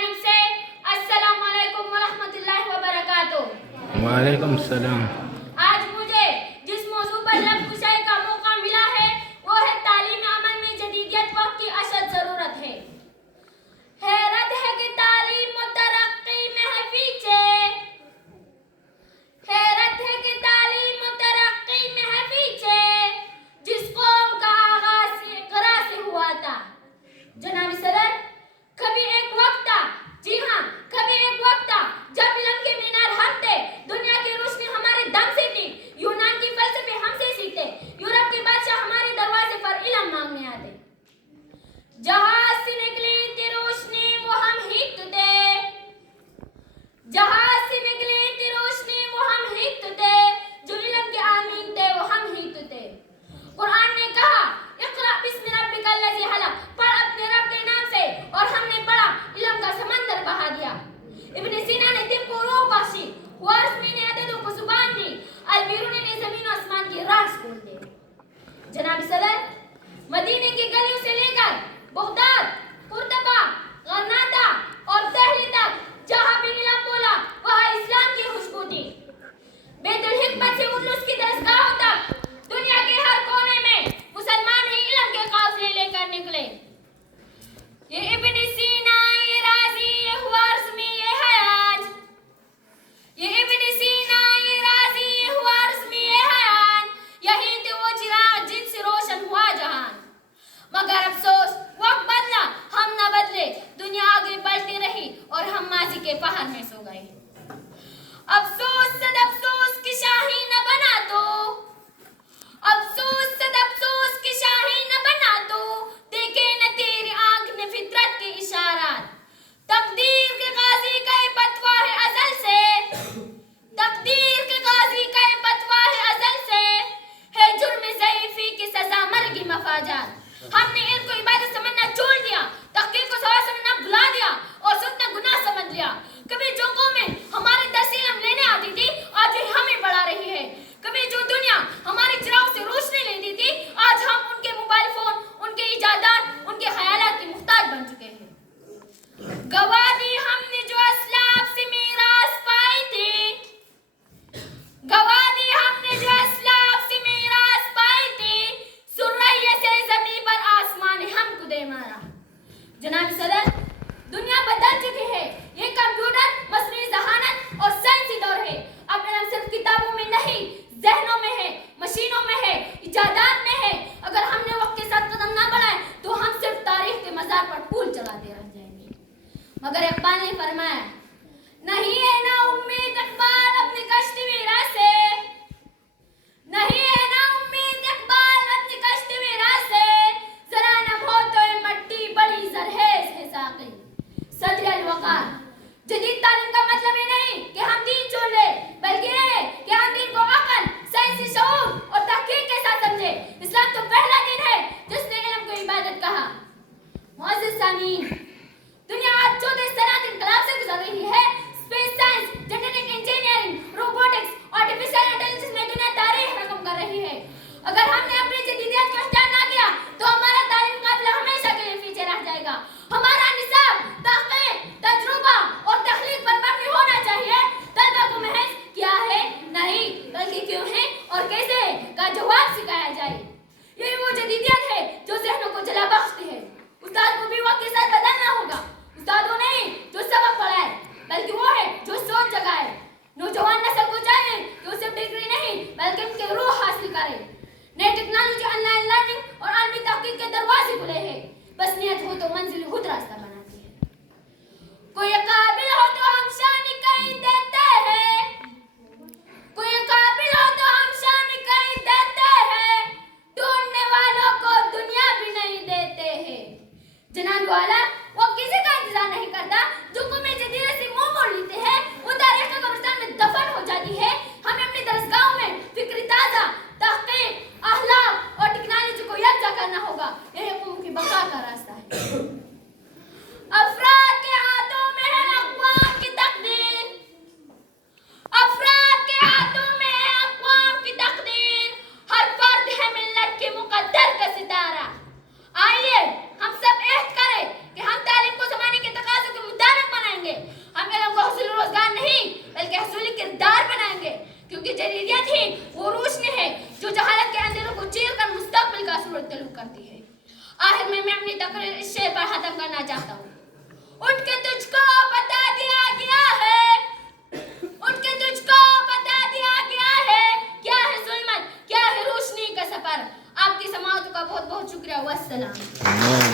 जानिब से अस्सलाम वालेकुम व रहमतुल्लाहि व बरकातुहू। वालेकुम सलाम। आज मुझे जिस मौजू पर लब कुशाई का मौका मिला है वो है तालीम अमल में जदीदियत वक्त की अशद जरूरत है। हैरत है कि तालीम और तरक्की में है पीछे, हैरत है कि तालीम और तरक्की में है पीछे, जिस कौम का आगाज इक़रा से हुआ था। जनाब सदर, कभी एक वक्त था, जी हाँ कभी एक वक्त था जब इल्म के मीनार हम थे, दुनिया की रोशनी हमारे दम से थी, यूनान की फलसफे हमसे सीखते, यूरोप के बादशाह हमारे दरवाजे पर इल्म मांगने आते। जहाज से निकली थी रोशनी वो हम हिक्त थे, जहाज से निकली थी रोशनी वो हम हिक्त थे, जो इल्म के आमीन थे वो हम हिक्त थे। कुरान ने कहा इक़रा बिस्मि रब्बिकल लज़ी खलक़, पढ़ अपने रब के नाम से, और हमने पढ़ा इल्म का समंदर बहा दिया। इब्न सीना ने दिल को रूह बख्शी, ख्वारिज़मी ने अददों को जुबान दी, अल-बिरूनी ने ज़मीन और आसमान के राज खोल दिए। जनाब सदर, मदीने की गलियों से लेकर बगदाद, कुर्तबा, गरनाता और दहली तक जहाँ भी इल्म बोला वहाँ इस्लाम की खुशबू थी। बैतुल हिकमत से उर्दूस की दरसगाहों तक दुनिया के हर कोने में मुसलमान ही इल्म के काफिले लेकर निकले। ये इब्न सीना, ये राजी, ये ख्वारिज़मी, ये हयाज, ये इब्न सीना, ये राजी, ये ख्वारिज़मी, ये हयाज, यही थे वो चिराग जिनसे रोशन हुआ जहान। मगर अफसोस वक्त बदला, हम न बदले, दुनिया आगे बढ़ती रही और हम माजी के पहाड़ में सो गए। अफसोस सद अफसोस कि शाही न बना तो, अफसोस सद अफसोस कि शाही न बना तो, देखे न तेरी आंख ने फितरत के इशारात। तकदीर के गाजी का ये पतवा है अज़ल से, तकदीर के गाजी का ये पतवा है अज़ल से, है जुर्म ज़ईफ़ी की सज़ा मरगी मफाजात। हमने इल्म को इबादत समझना छोड़ दिया, तहक़ीक़ को सवाब समझना भुला दिया और सुनना गुनाह समझ लिया। कभी जो कौमें हमारे दर से इल्म लेने आती थी आज वही हमें बढ़ा रही है, कभी जो दुनिया हमारे चिराग से रोशनी लेती थी आज हम उनके मोबाइल फोन, उनके इजादात, उनके ख्यालात के मुख्ताज बन चुके हैं। गवा दी हमने जो असलाफ से मीरास पाई थी, गवा दी हमने जो असलाफ से मीरास पाई थी, सुर्रैया से ज़मीन पर आसमान ने हमको दे मारा। जनाब सदर, दुनिया बदल चुकी है, ये कंप्यूटर, मसनूई ज़हानत और साइंसी दौर है। अब इल्म सिर्फ किताबों में नहीं, ज़हनों में है, मशीनों में है, इजादात में है। अगर हमने वक्त के साथ कदम ना बढ़ाए तो हम सिर्फ तारीख के मज़ार पर फूल चलाते रह जाएंगे। मगर इक़बाल ने फरमाया, नहीं है ना उम्मीद इक़बाल अपनी कश्ती वीरा से, नहीं है ना उम्मीद इक़बाल अपनी कश्ती वीरा से, ज़रा नम हो तो ये मट्टी बड़ी ज़रहेज़ है साक़ी। सदर अल-वक़ार, जदीद तालीम का मतलब ये नहीं कि हम दीन छोड़ ले, बल्कि ये है कि हम दीन को अक़ल, साइंसी शऊर और तहक़ीक़ के साथ समझे। इस्लाम तो पहला दिन है जिसने इल्म को इबादत कहा। मुअज़्ज़िज़ सामीन, दुनिया आज चौथे सनअत इनकलाब से गुजर रही है। Space science, genetic engineering, robotics, artificial intelligence में दुनिया तारीख रकम कर रही है। अगर हमने अपनी जदीदियत को इख्तियार ना किया तो हमारा तालीम काफ़िला हमेशा के लिए पीछे रह जाएगा। हमारा निसाब, तहक़ीक़, तजुर्बा और तख्लीक طلوع کرتی ہے. آخر میں اپنی تقریر اس شعر پر ختم کرنا چاہتا ہوں. اٹھ کے تجھ کو بتا دیا گیا ہے, اٹھ کے تجھ کو بتا دیا گیا ہے, کیا ہے ظلمت, کیا ہے روشنی کا سفر. آپ کی سماعت کا بہت بہت شکریہ. والسلام.